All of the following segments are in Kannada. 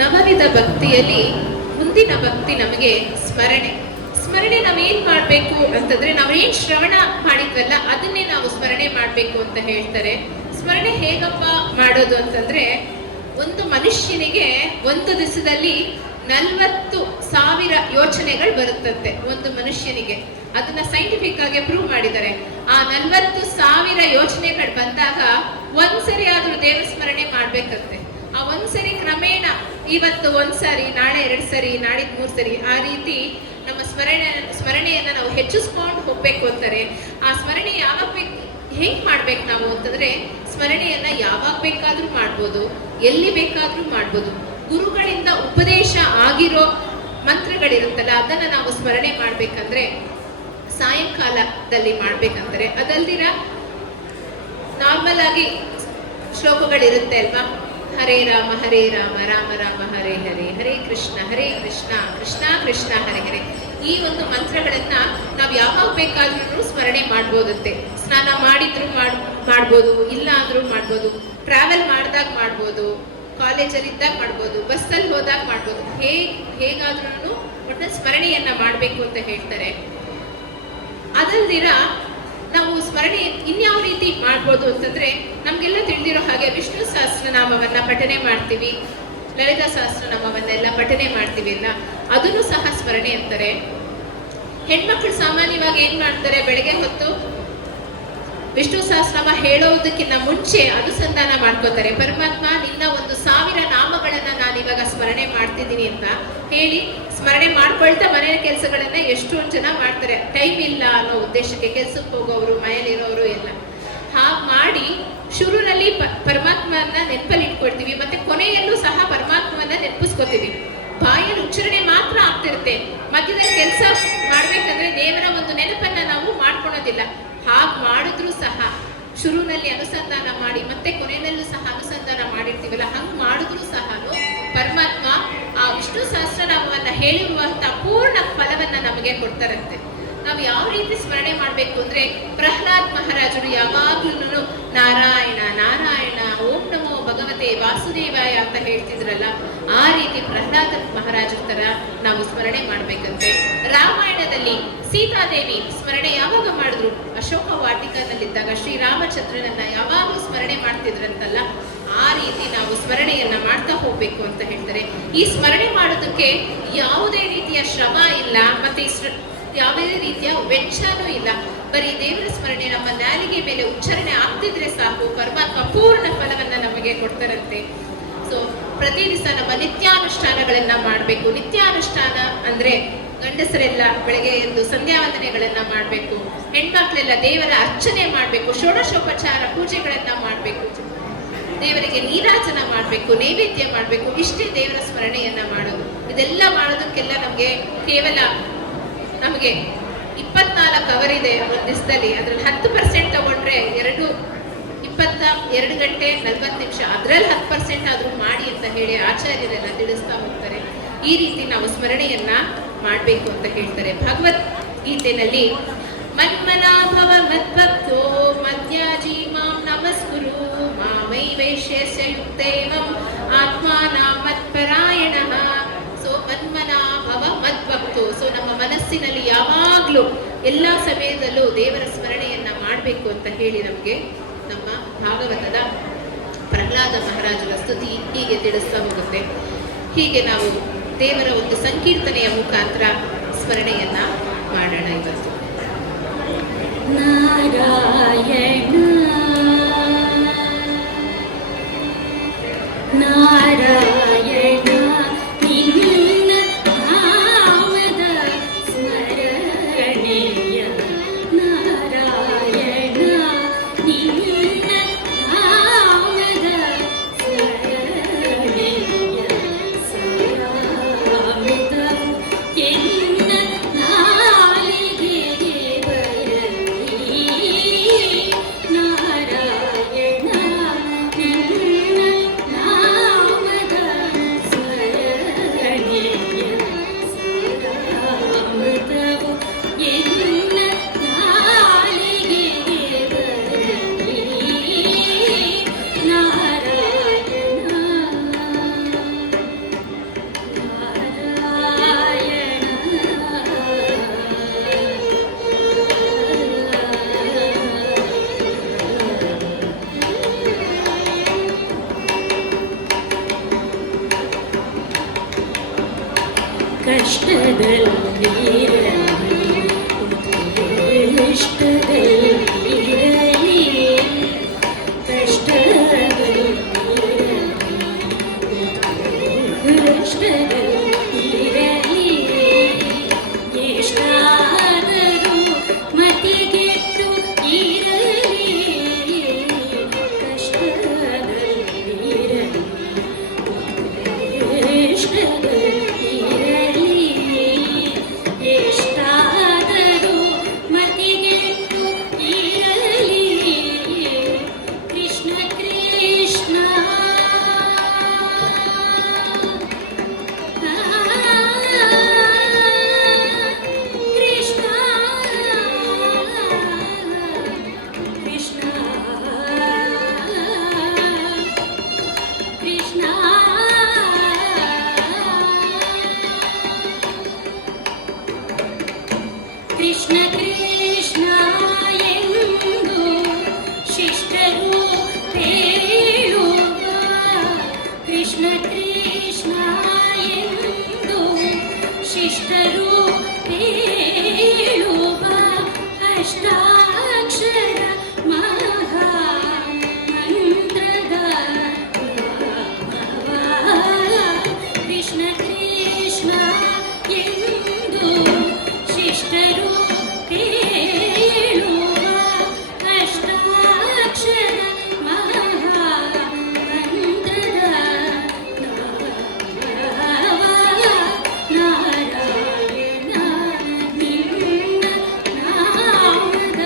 ನವವಿಧ ಭಕ್ತಿಯಲ್ಲಿ ಮುಂದಿನ ಭಕ್ತಿ ನಮಗೆ ಸ್ಮರಣೆ. ಸ್ಮರಣೆ ನಾವೇನ್ ಮಾಡ್ಬೇಕು ಅಂತಂದ್ರೆ, ನಾವೇನ್ ಶ್ರವಣ ಮಾಡಿದ್ವಲ್ಲ ಅದನ್ನೇ ನಾವು ಸ್ಮರಣೆ ಮಾಡ್ಬೇಕು ಅಂತ ಹೇಳ್ತಾರೆ. ಸ್ಮರಣೆ ಹೇಗಪ್ಪ ಮಾಡೋದು ಅಂತಂದ್ರೆ, ಒಂದು ಮನುಷ್ಯನಿಗೆ ಒಂದು ದಿವಸದಲ್ಲಿ 40,000 ಯೋಚನೆಗಳು ಬರುತ್ತಂತೆ ಒಂದು ಮನುಷ್ಯನಿಗೆ. ಅದನ್ನ ಸೈಂಟಿಫಿಕ್ ಆಗಿ ಪ್ರೂವ್ ಮಾಡಿದ್ದಾರೆ. ಆ 40,000 ಯೋಚನೆಗಳು ಬಂದಾಗ ಒಂದ್ಸರಿ ಆದ್ರೂ ದೇವ ಸ್ಮರಣೆ ಮಾಡ್ಬೇಕಂತೆ. ಆ ಒಂದ್ಸರಿ ಕ್ರಮೇಣ, ಇವತ್ತು ಒಂದ್ಸರಿ, ನಾಳೆ 2 ಸರಿ, ನಾಡಿದ್ 3 ಸರಿ, ಆ ರೀತಿ ನಮ್ಮ ಸ್ಮರಣೆಯನ್ನ ನಾವು ಹೆಚ್ಚಿಸ್ಕೊಂಡು ಹೋಗ್ಬೇಕು ಅಂತಾರೆ. ಆ ಸ್ಮರಣೆ ಯಾವಾಗ ಹೇಗ್ ಮಾಡ್ಬೇಕು ನಾವು ಅಂತಂದ್ರೆ, ಸ್ಮರಣೆಯನ್ನ ಯಾವಾಗ ಬೇಕಾದ್ರೂ ಮಾಡ್ಬೋದು, ಎಲ್ಲಿ ಬೇಕಾದ್ರೂ ಮಾಡ್ಬೋದು. ಗುರುಗಳಿಂದ ಉಪದೇಶ ಆಗಿರೋ ಮಂತ್ರಗಳಿರುತ್ತಲ್ಲ ಅದನ್ನ ನಾವು ಸ್ಮರಣೆ ಮಾಡ್ಬೇಕಂದ್ರೆ ಸಾಯಂಕಾಲದಲ್ಲಿ ಮಾಡ್ಬೇಕಂತಾರೆ. ಅದಲ್ದಿರ ನಾರ್ಮಲ್ ಆಗಿ ಶ್ಲೋಕಗಳಿರುತ್ತೆ ಅಲ್ವಾ, ಹರೇ ರಾಮ ರಾಮ ರಾಮ ಹರೇ ಹರೇ, ಹರೇ ಕೃಷ್ಣ ಕೃಷ್ಣ ಕೃಷ್ಣ ಹರೇ ಹರೇ. ಈ ಒಂದು ಮಂತ್ರಗಳನ್ನ ನಾವು ಯಾವಾಗ ಬೇಕಾದ್ರೂ ಸ್ಮರಣೆ ಮಾಡ್ಬೋದಂತೆ. ಸ್ನಾನ ಮಾಡಿದ್ರು ಮಾಡ್ಬೋದು, ಇಲ್ಲ ಅಂದ್ರೂ ಮಾಡ್ಬೋದು, ಟ್ರಾವೆಲ್ ಮಾಡಿದಾಗ ಮಾಡ್ಬೋದು, ಕಾಲೇಜಲ್ಲಿ ಇದ್ದಾಗ ಮಾಡ್ಬೋದು, ಬಸ್ಸಲ್ಲಿ ಹೋದಾಗ ಮಾಡ್ಬೋದು. ಹೇಗಾದ್ರೂ ಒಟ್ಟ ಸ್ಮರಣೆಯನ್ನ ಮಾಡ್ಬೇಕು ಅಂತ ಹೇಳ್ತಾರೆ. ಅದಲ್ದಿರ ನಾವು ಸ್ಮರಣೆ ಇನ್ಯಾವ ರೀತಿ ಮಾಡ್ಬೋದು ಅಂತಂದ್ರೆ, ನಮ್ಗೆಲ್ಲ ತಿಳಿದಿರೋ ಹಾಗೆ ವಿಷ್ಣು ಸಹಸ್ರನಾಮವನ್ನ ಪಠನೆ ಮಾಡ್ತೀವಿ, ಲಲಿತಾ ಸಹಸ್ರನಾಮವನ್ನೆಲ್ಲ ಪಠನೆ ಮಾಡ್ತೀವಿ ಅಲ್ಲ, ಅದನ್ನು ಸಹ ಸ್ಮರಣೆ ಅಂತಾರೆ. ಹೆಣ್ಮಕ್ಳು ಸಾಮಾನ್ಯವಾಗಿ ಏನ್ ಮಾಡ್ತಾರೆ, ಬೆಳಗ್ಗೆ ಹೊತ್ತು ವಿಷ್ಣು ಸಹಸ್ರನಾಮ ಹೇಳೋದಕ್ಕಿಂತ ಮುಂಚೆ ಅನುಸಂಧಾನ ಮಾಡ್ಕೋತಾರೆ. ಪರಮಾತ್ಮ ನಿನ್ನ 1,000 ನಾಮಗಳನ್ನ ನಾನು ಇವಾಗ ಸ್ಮರಣೆ ಮಾಡ್ತಿದ್ದೀನಿ ಅಂತ ಹೇಳಿ ಸ್ಮರಣೆ ಮಾಡ್ಕೊಳ್ತಾ ಮನೆಯ ಕೆಲಸಗಳನ್ನ ಎಷ್ಟೊಂದು ಜನ ಮಾಡ್ತಾರೆ. ಟೈಮ್ ಇಲ್ಲ ಅನ್ನೋ ಉದ್ದೇಶಕ್ಕೆ ಕೆಲ್ಸಕ್ಕೆ ಹೋಗೋರು, ಮನೆಯಲ್ಲಿರೋರು ಎಲ್ಲ ಹಾಗೆ ಮಾಡಿ ಶುರುನಲ್ಲಿ ಪರಮಾತ್ಮನ ನೆನಪಲ್ಲಿ ಇಟ್ಕೊಳ್ತೀವಿ, ಮತ್ತೆ ಕೊನೆಯಲ್ಲೂ ಸಹ ಪರಮಾತ್ಮವನ್ನ ನೆನಪಿಸ್ಕೋತೀವಿ. ಬಾಯಲ್ಲಿ ಉಚ್ಚಾರಣೆ ಮಾತ್ರ ಆಗ್ತಿರುತ್ತೆ, ಮಧ್ಯದಲ್ಲಿ ಕೆಲಸ ಮಾಡ್ಬೇಕಂದ್ರೆ ದೇವರ ಒಂದು ನೆನಪನ್ನ ನಾವು ಮಾಡ್ಕೊಳೋದಿಲ್ಲ. ಹಾಗೆ ಮಾಡಿದ್ರು ಸಹ ಶುರುನಲ್ಲಿ ಅನುಸಂಧಾನ ಮಾಡಿ ಮತ್ತೆ ಕೊನೆಯಲ್ಲೂ ಸಹ ಅನುಸಂಧಾನ ಮಾಡಿರ್ತೀವಲ್ಲ, ಹಂಗ್ ಮಾಡಿದ್ರು ಸಹ ಪರಮಾತ್ಮ ಆ ವಿಷ್ಣು ಸಹಸ್ರನಾಮವನ್ನ ಹೇಳಿರುವಂತಹ ಪೂರ್ಣ ಫಲವನ್ನ ನಮಗೆ ಕೊಡ್ತಾರಂತೆ. ನಾವು ಯಾವ ರೀತಿ ಸ್ಮರಣೆ ಮಾಡ್ಬೇಕು ಅಂದ್ರೆ, ಪ್ರಹ್ಲಾದ್ ಮಹಾರಾಜರು ಯಾವಾಗ್ಲೂ ನಾರಾಯಣ ನಾರಾಯಣ ಓಂ ನಮೋ ಭಗವತೆ ವಾಸುದೇವಾಯ ಅಂತ ಹೇಳ್ತಿದ್ರಲ್ಲ, ಆ ರೀತಿ ಪ್ರಹ್ಲಾದ ಮಹಾರಾಜರ ತರ ನಾವು ಸ್ಮರಣೆ ಮಾಡ್ಬೇಕಂತೆ. ರಾಮಾಯಣದಲ್ಲಿ ಸೀತಾದೇವಿ ಸ್ಮರಣೆ ಯಾವಾಗ ಮಾಡಿದ್ರು, ಅಶೋಕ ವಾಟಿಕನಲ್ಲಿದ್ದಾಗ ಶ್ರೀರಾಮಚಂದ್ರನನ್ನ ಯಾವಾಗಲೂ ಸ್ಮರಣೆ ಮಾಡ್ತಿದ್ರಂತಲ್ಲ, ಆ ರೀತಿ ನಾವು ಸ್ಮರಣೆಯನ್ನ ಮಾಡ್ತಾ ಹೋಗ್ಬೇಕು ಅಂತ ಹೇಳ್ತಾರೆ. ಈ ಸ್ಮರಣೆ ಮಾಡೋದಕ್ಕೆ ಯಾವುದೇ ರೀತಿಯ ಶ್ರಮ ಇಲ್ಲ, ಮತ್ತೆ ಯಾವುದೇ ರೀತಿಯ ವೆಚ್ಚನೂ ಇಲ್ಲ. ಬರೀ ದೇವರ ಸ್ಮರಣೆ ನಮ್ಮ ನಾಲಿಗೆ ಮೇಲೆ ಉಚ್ಚಾರಣೆ ಆಗ್ತಿದ್ರೆ ಸಾಕು, ಪರಮಾತ್ಮ ಪೂರ್ಣ ಫಲವನ್ನ ನಮಗೆ ಕೊಡ್ತಾರಂತೆ. ಸೊ ಪ್ರತಿ ದಿವಸ ನಮ್ಮ ನಿತ್ಯಾನುಷ್ಠಾನಗಳನ್ನ ಮಾಡಬೇಕು. ನಿತ್ಯಾನುಷ್ಠಾನ ಅಂದ್ರೆ ಗಂಡಸರೆಲ್ಲ ಬೆಳಗ್ಗೆ ಎದ್ದು ಸಂಧ್ಯಾ ವಂದನೆಗಳನ್ನ ಮಾಡಬೇಕು, ಹೆಣ್ಮಕ್ಳೆಲ್ಲ ದೇವರ ಅರ್ಚನೆ ಮಾಡಬೇಕು, ಷೋಡಶೋಪಚಾರ ಪೂಜೆಗಳನ್ನ ಮಾಡಬೇಕು, ದೇವರಿಗೆ ನೀರಾಜನ ಮಾಡಬೇಕು, ನೈವೇದ್ಯ ಮಾಡಬೇಕು. ಇಷ್ಟೇ ದೇವರ ಸ್ಮರಣೆಯನ್ನ ಮಾಡೋದು. ಇದೆಲ್ಲ ಮಾಡೋದಕ್ಕೆಲ್ಲ ನಮಗೆ ಕೇವಲ 24 ಅವರ್ ಇದೆ ಒಂದು ದಿವಸದಲ್ಲಿ. ಅದ್ರಲ್ಲಿ 10% ತಗೊಂಡ್ರೆ 22 ಗಂಟೆ 40 ನಿಮಿಷ, ಅದ್ರಲ್ಲಿ 10% ಆದ್ರೂ ಮಾಡಿ ಅಂತ ಹೇಳಿ ಆಚಾರ್ಯರೆಲ್ಲ ತಿಳಿಸ್ತಾ ಹೋಗ್ತಾರೆ. ಈ ರೀತಿ ನಾವು ಸ್ಮರಣೆಯನ್ನ ಮಾಡ್ಬೇಕು ಅಂತ ಹೇಳ್ತಾರೆ. ಭಗವದ್ಗೀತೆಯಲ್ಲಿ ಮನ್ಮನಾಭವ ಮದ್ಭಕ್ತೋ ಮಧ್ಯಾಜಿ ಮಾಂ ನಮಸ್ಕುರು ಮಾಮೈ ವೈಶ್ಯಸ್ಯ ಯುಕ್ತೇವಂ ಆತ್ಮಾನ ಮತ್ಪರಾಯಣಃ. ಸೊ ಮನ್ಮನಾಭವ ಮದ್ಭಕ್ತೋ, ಸೊ ನಮ್ಮ ಮನಸ್ಸಿನಲ್ಲಿ ಯಾವಾಗ್ಲೂ ಎಲ್ಲ ಸಮಯದಲ್ಲೂ ದೇವರ ಸ್ಮರಣೆಯನ್ನ ಮಾಡಬೇಕು ಅಂತ ಹೇಳಿ ನಮಗೆ ನಮ್ಮ ಭಾಗವತದ ಪ್ರಹ್ಲಾದ ಮಹಾರಾಜರ ಸ್ತುತಿ ಹೀಗೆ ತಿಳಿಸ್ತಾ ಹೋಗುತ್ತೆ. ಹೀಗೆ ನಾವು ದೇವರ ಒಂದು ಸಂಕೀರ್ತನೆಯ ಮುಖಾಂತರ ಸ್ಮರಣೆಯನ್ನ ಮಾಡೋಣ ಇವತ್ತು. ನಾರಾಯಣ ನಾರಾಯಣ ನಿನ್ನ ನಾಮದ ಸ್ಮರಣೆಯ, ನಾರಾಯಣ ನಿನ್ನ ನಾಮದ ಸ್ಮರಣೆಯ ಸರಾಮಿತವು ಎನ್ನ ನಾಲಿಗೆಗೆ ಬರಲಿ. ನಾರಾಯಣ ನಿನ್ನ ನಾಮದ ಕೃಷ್ಣ ಕೃಷ್ಣ ಎಂದು ಶಿಷ್ಟರು ಹೇಳುವ ಕೃಷ್ಣ ಕೃಷ್ಣ ಎಂದು ಶಿಷ್ಟರು ಹೇಳುವ ಅಷ್ಟಾಕ್ಷರ ಮಹಾ ಮಂತ್ರದ ಕೃಷ್ಣ ಕೃಷ್ಣ ಎಂದು ಶಿಷ್ಟರು ಹೇಳುವ ಅಷ್ಟಾಕ್ಷರ ಮಹಾ ಮಂತ್ರದ ನಾರಾಯಣ ನಿನ್ನ ನಾಮದ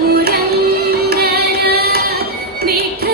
ಪುರಂದರ ವಿಠಲ